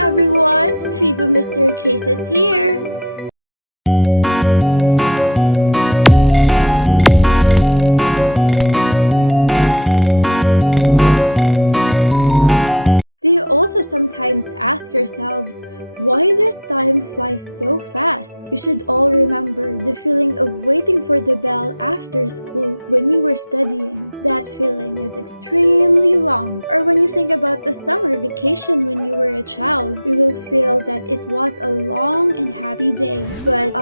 everyone, Fibu Mystery Cases here. Do you also sometimes ask yourselves, why does time fly so fast? You should all remember the feeling of waiting for the bell after school when you were studying. That feeling is extremely long. Or when you think about the summer vacation when you were a child, you will feel that it was a long and happy day. But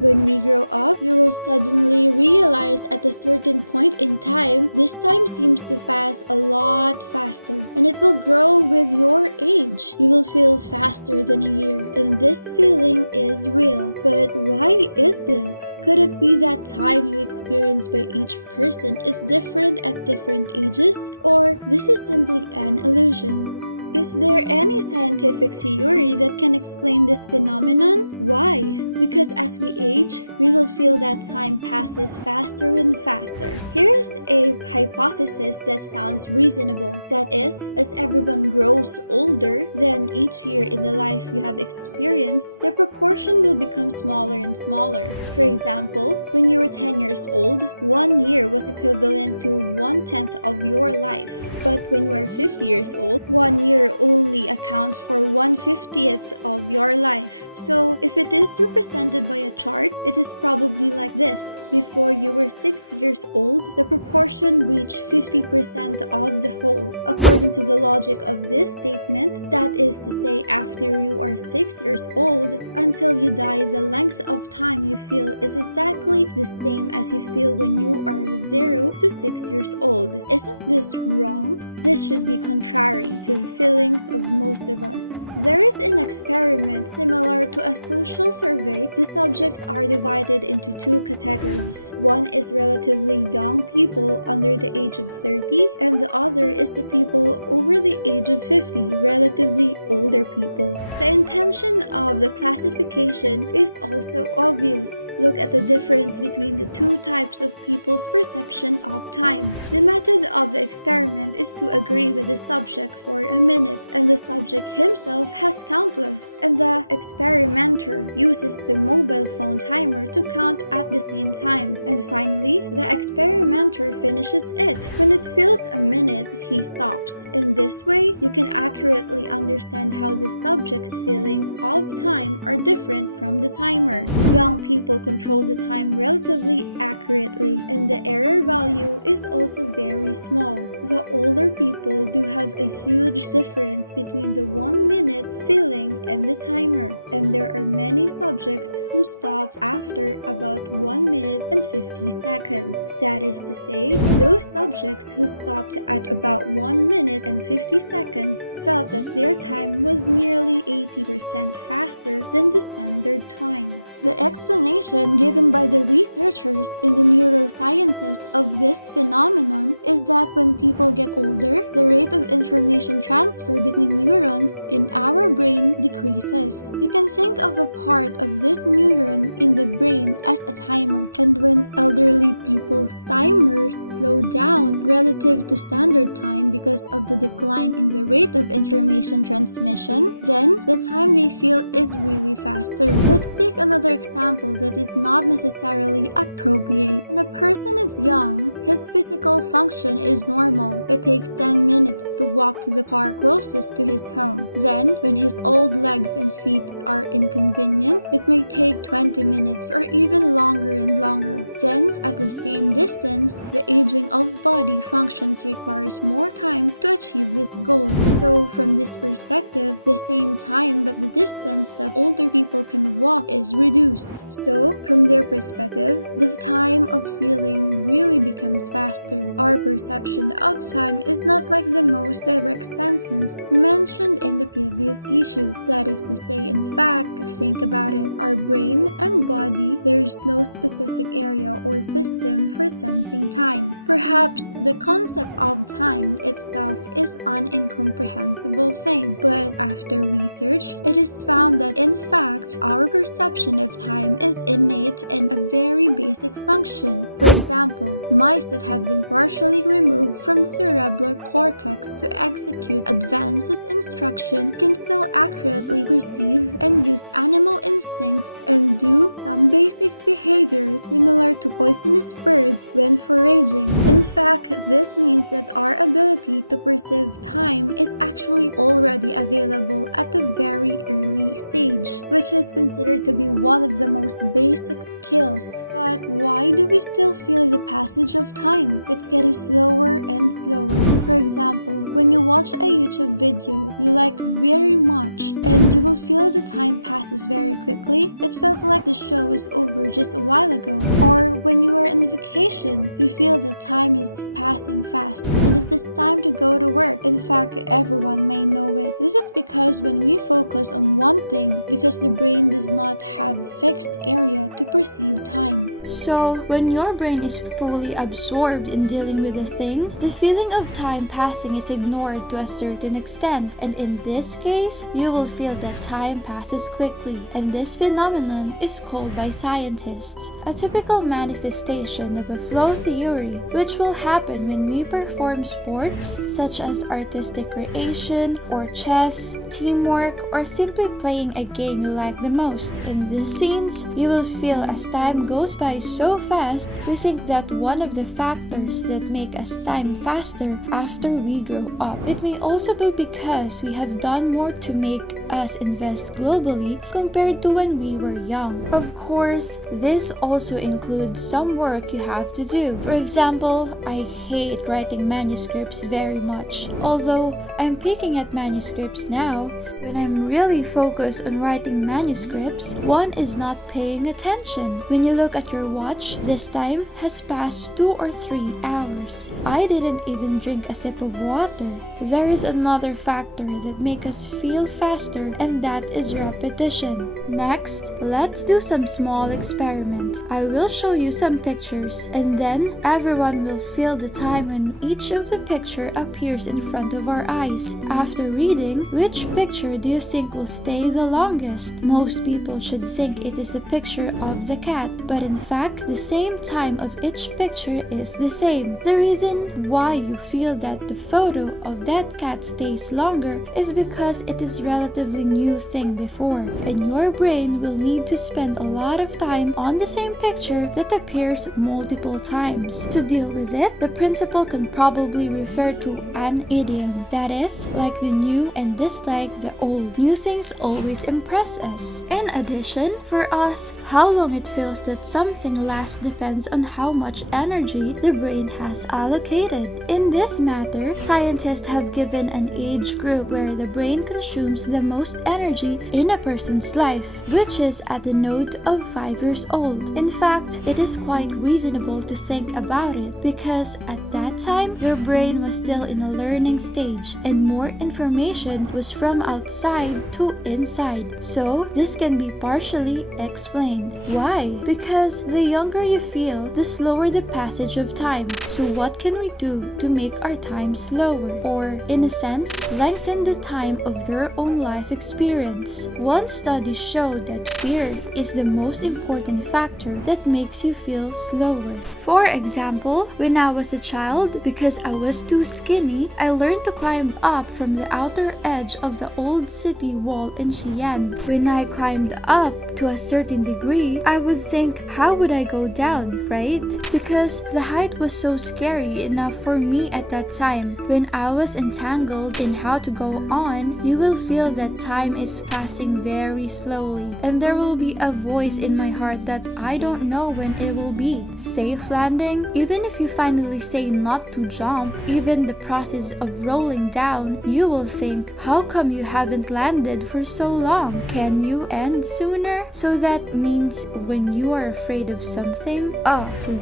when we grow up, you will suddenly realize at a certain point in time, this time seems to pass a lot faster. And it will grow with your age. You will feel faster than a year, and this feeling is real. But why is this? Could it be that time you experience by each person is different at different ages? Or this is simply an illusion? Is there any scientific theory that can explain this phenomenon? Why? Because as we age, we will feel that time passes faster and faster. Here is a hypothesis that sounds reasonable. That is, as everyone grows older, then each year in the life you have experienced, the proportion will become smaller and smaller. For example, when you were 10 years old, 1 year was equivalent to 1/10 of your life. But when you are 50 years old, 1 year only accounts for 1/50th of your life. So if it is represented by a chart, it is probably like this. Before you were 6 years old, the proportion reached 50% of the whole. According to the logic of this statement, that is to say after you are 6 years old until you die, the length of time you feel is exactly the same as you feel when you are 0 to 6 years old. Isn't this wrong? This should be contrary to the feelings of most of us. There is an experiment similar to a social survey. The subjects are divided into two categories. One is relatively young people under the age of 30, and the other is the people over the age of 50, relatively older people. The intention of the classification is also obvious. Look at the difference between the two types of people's perception of time. The method of the experiment is to agree with the subject for a minute, and the subject himself has countless, and the experimenter uses the mobile phone timer to count at the same time, and finally, the experimenter finishes it. When it fills a minute, he stops. In this way, you can accurately understand how the subject's feeling of time are different from the timer. Young people control the time relatively accurately, and the error value is also very small. The older people do have a huge difference between the 1 minute feeling and the timer, and there are many subjects who stopped after about 1 minute and 50 seconds. That is to say, those subjects who stopped at about 1 minute and 50 seconds felt that their time was nearly 80% faster than the standard time. The explanation given by the researchers in the neurosciences of this phenomenon is that when people get older, the rate of information transfer between neurons in our brain decreases. You can think of a part of this neuron in the brain as a timer, and when elderly people's timers slow down relative to standard time because of the decline in the rate of information transmission, then the time they feel is really faster. Let's take another example that is not necessarily appropriate. When a person is young, his physical function is normal. It takes 10 minutes to walk to the park closest to his home. Then, when his old legs and feet are inconvenient, it may take 20 minutes or even longer and longer. Then, at the same distance, the aging of body functions requires more time to achieve this goal. So, from this perspective, the same time but the distance that older people can walk is reduced. So, from their perspective, the time of feeling really becomes faster. Our perception of time is not like the most direct sentence mentioned in the previous issue. That is to say, in fact, think about it. Our brain and body, there is no specific area or system for sensing time. Perhaps the concept of time itself is an incomprehensible thing, but after research, it is found that in fact, our perception of time is innate and a very basic function. For example, mice that have been partially removed from the cerebral cortex to execute advanced instruction can still accurately perceive and use animal instincts and do some basic behaviors similar to poisonous birds when foraging. In fact, this means that our ability to perceive time is actually already available at a very early stage, which is considered to be one of the most basic skills. But why do we still feel the passage of time? It's getting slower and slower. For example, when you watch a YouTube video you like very much and you will feel the time passes very quickly, it felt like the show was over just a while ago. Or when you are on vacation, you feel the time is passing fast and it is time to go to work. In fact, everyone may know it. This is because when we focus on one thing, because the brain does not have a fixed area to perceive time. So, when your brain is fully absorbed in dealing with a thing, the feeling of time passing is ignored to a certain extent, and in this case, you will feel that time passes quickly, and this phenomenon is called by scientists a typical manifestation of a flow theory, which will happen when we perform sports such as artistic creation or chess, teamwork, or simply playing a game you like the most. In these scenes, you will feel as time goes by so fast, we think that one of the factors that make us time faster after we grow up. It may also be because we have done more to make us invest globally compared to when we were young. Of course, this also includes some work you have to do. For example, I hate writing manuscripts very much. Although I'm picking at manuscripts now, when I'm really focused on writing manuscripts, one is not paying attention. When you look at your watch, this time has passed 2 or 3 hours. I didn't even drink a sip of water. There is another factor that makes us feel faster, and that is repetition. Next, let's do some small experiment. I will show you some pictures, and then everyone will feel the time when each of the picture appears in front of our eyes. After reading, which picture do you think will stay the longest? Most people should think it is the picture of the cat, but in fact, the same time of each picture is the same. The reason why you feel that the photo of that cat stays longer is because it is relatively new thing before, and your brain will need to spend a lot of time on the same picture that appears multiple times. To deal with it, the principle can probably refer to an idiom. That is, like the new and dislike the old. New things always impress us. In addition, for us, how long it feels that something lasts depends on how much energy the brain has allocated. In this matter, scientists have given an age group where the brain consumes the most energy in a person's life, which is at the node of 5 years old. In fact, it is quite reasonable to think about it because at that time, your brain was still in a learning stage and more information was from outside to inside. So, this can be partially explained. Why? Because the younger you feel, the slower the passage of time. So what can we do to make our time slower? Or, in a sense, lengthen the time of your own life experience? One study showed that fear is the most important factor that makes you feel slower. For example, when I was a child, because I was too skinny, I learned to climb up from the outer edge of the old city wall in Xi'an. When I climbed up to a certain degree, I would think, how would I go down, right? Because the height was so scary enough for me at that time. When I was entangled in how to go on, you will feel that time is passing very slowly, and there will be a voice in my heart that I don't know when it will be. Safe landing? Even if you finally say not to jump, even the process of rolling down, you will think, how come you haven't landed for so long? Can you end sooner? So that means when you are afraid of something,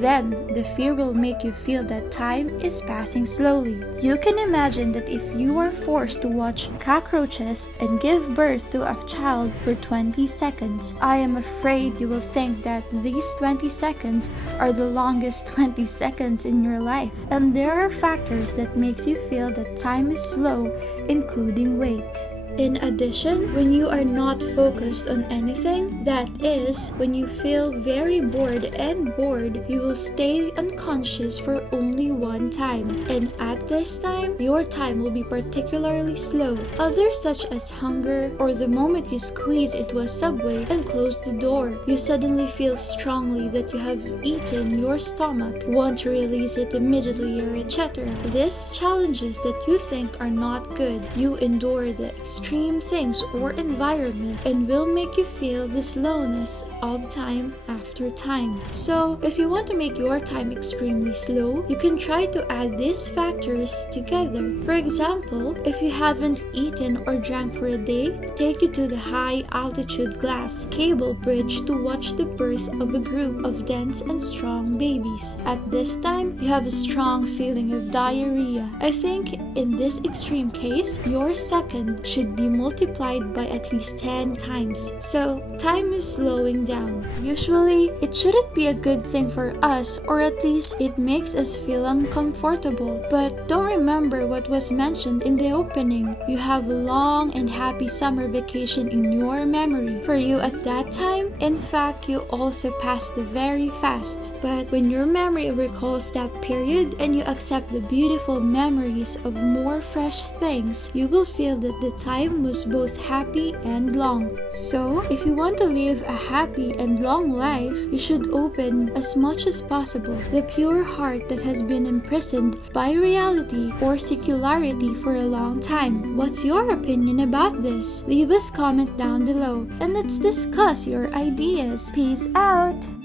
then the fear will make you feel that time is passing slowly. You can imagine that if you are forced to watch cockroaches and give birth to a child for 20 seconds, I am afraid you will think that these 20 seconds are the longest 20 seconds in your life. And there are factors that makes you feel that time is slow, including weight. In addition, when you are not focused on anything, that is, when you feel very bored, you will stay unconscious for only one time. And at this time, your time will be particularly slow. Others such as hunger or the moment you squeeze into a subway and close the door, you suddenly feel strongly that you have eaten your stomach, want to release it immediately or etc. This challenges that you think are not good. You endure the extreme things or environment and will make you feel the slowness of time after time. So, if you want to make your time extremely slow, you can try to add these factors together. For example, if you haven't eaten or drank for a day, take you to the high altitude glass cable bridge to watch the birth of a group of dense and strong babies. At this time, you have a strong feeling of diarrhea. I think in this extreme case, your second should be multiplied by at least 10 times. So, time is slowing down. Usually, it shouldn't be a good thing for us, or at least it makes us feel uncomfortable. But don't remember what was mentioned in the opening. You have a long and happy summer vacation in your memory. For you at that time, in fact, you also passed very fast. But when your memory recalls that period and you accept the beautiful memories of more fresh things, you will feel that the time was both happy and long. So, if you want to live a happy and long life, you should open as much as possible the pure heart that has been imprisoned by reality or secularity for a long time. What's your opinion about this? Leave us comment down below and let's discuss your ideas. Peace out!